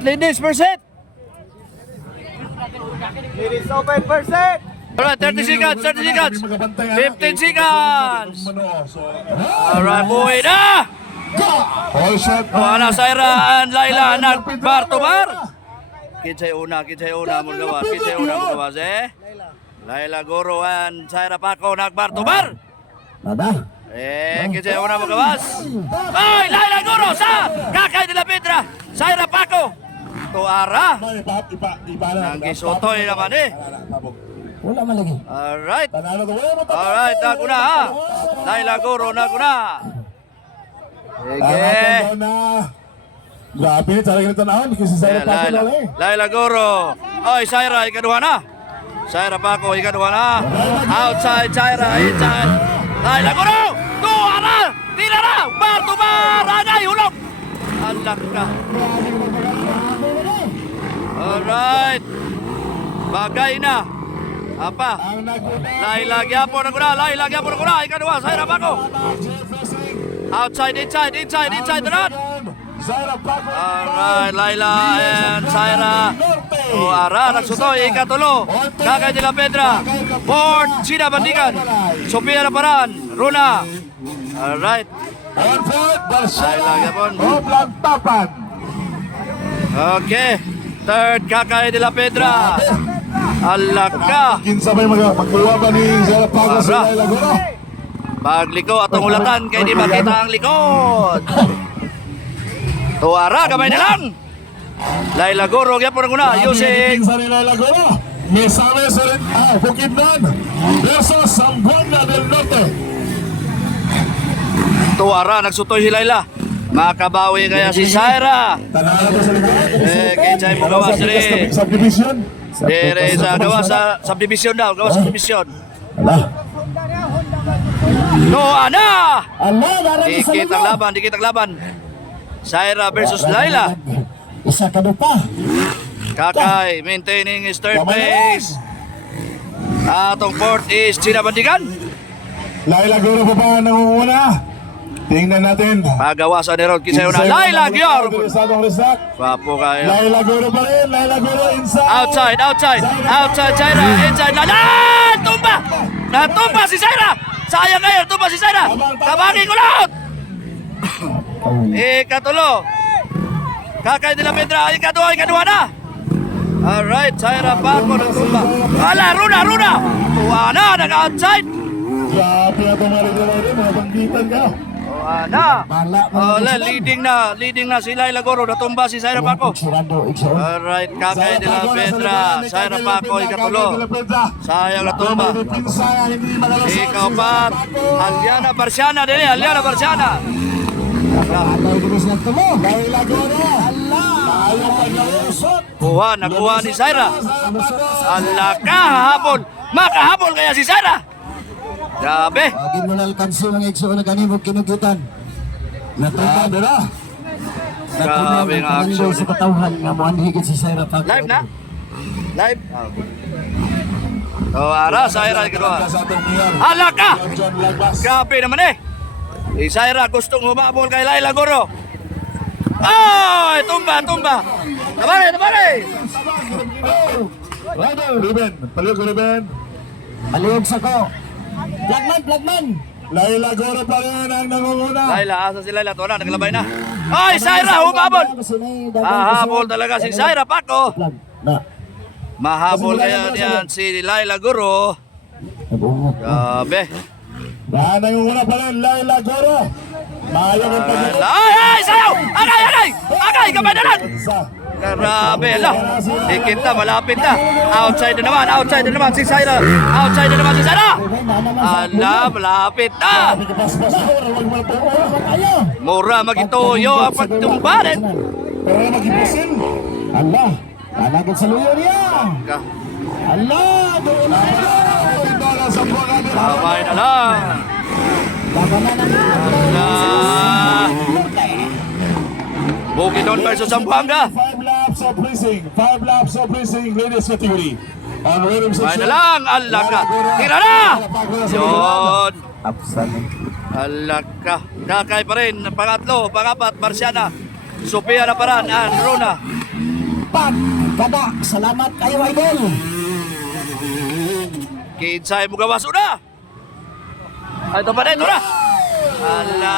Ladies, percent. Ladies open percent. Alright, 30 seconds, 30 seconds. 15 seconds. Alright, buhay na. Ana Saira and Laila nagbar to bar. Kinsay una mo gawas. Kinsay una mo gawas Laila Goro and Saira Paco nagbar to bar. Nada. Kinsay una mo gawas. Ay, Laila Goro sa Kakay de la Pedra. Saira Paco. Tuara. Nanggisotoy naman Wala man lagi. Alright. Alright, naguna ha. Laila Goro naguna. Sige. Grabe, talaga nito na ako. Kasi Saira Paco na lang. Laila Goro. Oy, Saira, ikaduha na. Saira Paco, ikaduha na. Outside, Saira, inside. Laila Goro. Tuwa na. Tira na. Bar to bar. Agay, hulog. Alak ka. Alright. Bagay na. Apa? Laila Gyapon na. Laila Gyapon na. Ikaduha, Saira Paco. Outside, inside the run. Alright, Laila and Saira. Tuara, nagsutoy, ikatulo. Kakay de la Pedra. Port, Sina Bandigan. Sofia Naparan. Runa. Alright. Laila Gyapon. Okay. Third, Kakay de la Pedra. Alaka. Kinsabay magkuha ba ni Saira Paco sa Laila Goro? Pagliko atong ulatan kay di makita ang likod. Tuara, gamay na lang. Laila Goro, gyapon na using. Sa Laila Goro. Misamis rin. Bukidnon. Versus Zamboanga del Norte. Tuara, nagsutoy si Laila. Makabawi kaya si Saira. Tanala to sa likod. Kinsay mo gawas rin. Subdivision. Dire sa gawas sa subdivision daw, gawas sa subdivision. Ala. Tuana! Ala, darang sa Dikit ang laban. Saira versus Laila. Isa ka pa. Kakay maintaining his third place. Atong fourth is Sina Bandigan. Laila Goro pa ba nangunguna? Tingnan natin. Pagawasan ni Rod Kinsay una. Laila Gyapon. Papo kayo. Laila Goro pa rin. Laila Goro inside. Outside Saira. Inside Laila. Tumba! Natumba si Saira. Sayang ngayon, tumba si Saira. Tabangin ko lahat. Ikatulo. Kakay de la Pedra. Ikaduha na. Alright, Saira Paco nagtumba. Ala, Runa. Tuwana, nag-outside. Grabe na tumarigala rin. Mga banggitan ka. Tuwana. Leading na si Laila Goro. Natumba si Saira Paco. Alright, Kakay de la Pedra. Saira Paco, ikatulo. Sayang natumba. Ikaw pa. Aliana Barciana. Nakuha ni Saira. Alaka, makahabol kaya si Saira. Grabe. Agin mo na alkanso ng ekso na kanimog kinugutan. Natuban na. Grabe nga action. Sa katawhan nga mo higit si Saira Paco. Live na? Live? Ara, Saira ikaduha. Alaka! Grabe naman Si Saira gustong humabol kay Laila Goro. Ay! Tumba! Tabari! Ruben, palihog ko Ruben. Palihog sa ko. Blagman! Laila Goro pa rin ang nangunguna. Laila, asa si Laila? Tuwa na, naglabay na. Ay! Saira, humabol! Habol talaga si Saira Paco. Mahabol kaya niyan si Laila Goro. Grabe. Nangunguna pa rin, Laila Goro. Mayo ng pag-ibig. Ay! Sayaw! Agay! Kamay na lang! Grabe, ala. Dikit na, malapit na. Outside na naman si Saira. Ala, malapit na. Mura magituyo ang pagtumbarin. Pero magibusin. Ala, talagad sa luyo niya. Ala, doon na. Kamay na lang. Ala. Bukidnon versus Zamboanga. 5 laps of racing, ladies category. Kamay na lang, alaka. Tira na! Yun. Alaka. Kakay pa rin. Pangatlo, pangapat, Marciana. Sophia na paran and Rona. Pag kada, salamat kayo idol. Kinsay mo gawas una. Ay, ito pa rin, ito na. Ala,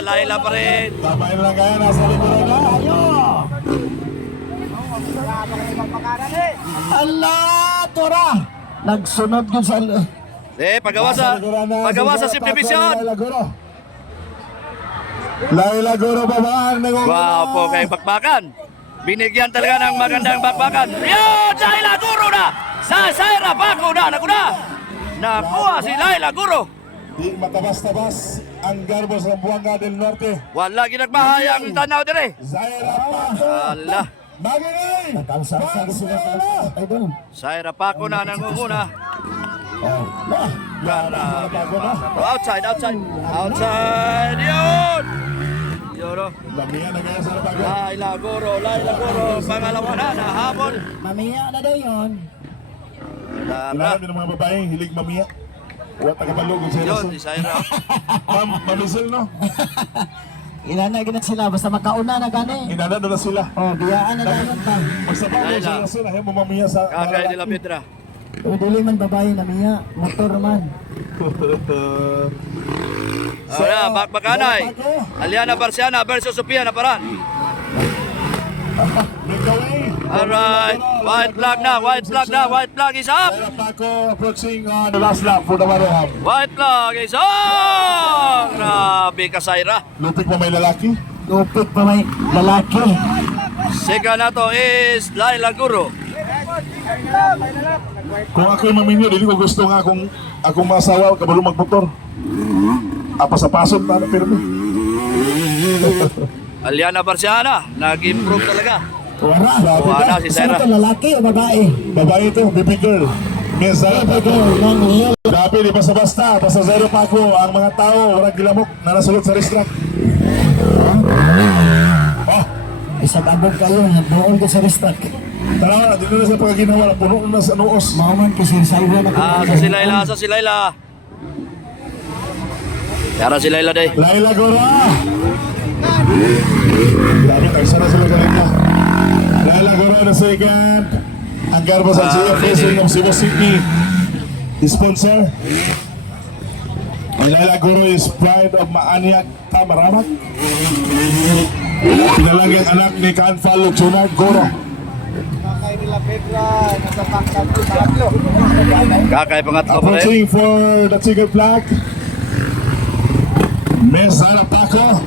Laila pa rin. Tapain lang kaya, nasa likuran na. Ayo. Ala, tora. Nagsunod yun sa... Pagawa sa subdivision. Laila Goro babaan. Wow po kay bakbakan. Binigyan talaga ng magandang bakbakan. Yun, Laila Guro na. Sa Saira Paco na, nakuha si Laila Guro. Di matabas-tabas ang Garbos ng Buanga del Norte. Wala ginagbahay ang tanaw dire. Zaira Paco. Ala, Maginay. Nagkalsar-sar sila sa idol. Saira Paco na nangunguna. Zaira Paco na. Outside. Yun. Yun o. Lamihan na kaya sa Paco. Laila Guro, pangalawa na, nahabol. Mamaya na daw yun. Tara. Ilalim ng mga babae, hilig mamiya. Huwag tagabalog sa Yun, si Saira. Mamisil, no? Inanay na sila, basta makauna na gani. Inana na sila. Oh, biyaan na dayon pa. Magsabago Laila. sila, ayaw mo mamiya sa Kakay nila Pedra. O, dili man babae na miya. Motor man. Ala, bakbakanay. Aliana Barciana versus Sophia na paran. Make away. Alright, white flag is up. Zaira Paco approaching on the last lap for the Maroham. White flag is up. Grabe ka, Saira. Lupik pa may lalaki. Lupit pa may lalaki. Second na to is Laila Guro. Kung ako'y maminyo, hindi ko gusto nga akong masawa, kabalo magmotor. Apa sa pasok na pirmi. Aliana Barciana, nag-improve talaga. Wala. Wala si Sino Saira. to, lalaki o babae? Babae ito, baby girl. Miss Zaira Paco. Grabe, di basta-basta. Basta Zaira Paco, ang mga tao, walang gilamok, nanasulot sa restaurant. Oh, Isang abog kayo, doon ka sa restaurant. tara na, dito na sa pagkaginawa, puno na sa noos. Maman kasi salwa na Sa si Laila. Yara si Laila day. Laila Gora! Grabe, nagsara sila kanina. Laila Gora na second. Ang Garbos ang CF Racing ng Cebu City. Sponsor. Ang Laila Gora is pride of Maaniak Tamaramak. Pinalagang anak ni Kanfalo Junard Gora. Kakay pangatlo pa rin. Approaching for the ticket flag. Miss Zaira Paco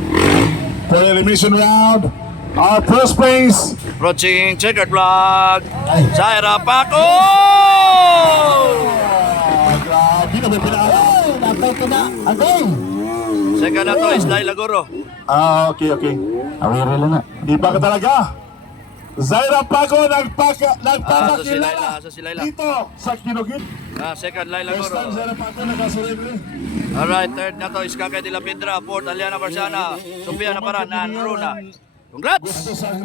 for the elimination round. Our first place. Approaching checkered flag. Saira Paco! Grabe na may pinaalam. Ay, napay ko na. Again. Second na to is Laila Guro. Okay. Awire lang na. Iba ka talaga. Zaira Paco Sa si Laila. dito sa Kinugit. Second Laila First time Guro. Zaira Paco nagkasurrender. Alright, third na to is Kakay de la Pedra. Fourth, Aliana Barciana. Sophia na paran and Rona. Congrats! Gusto sa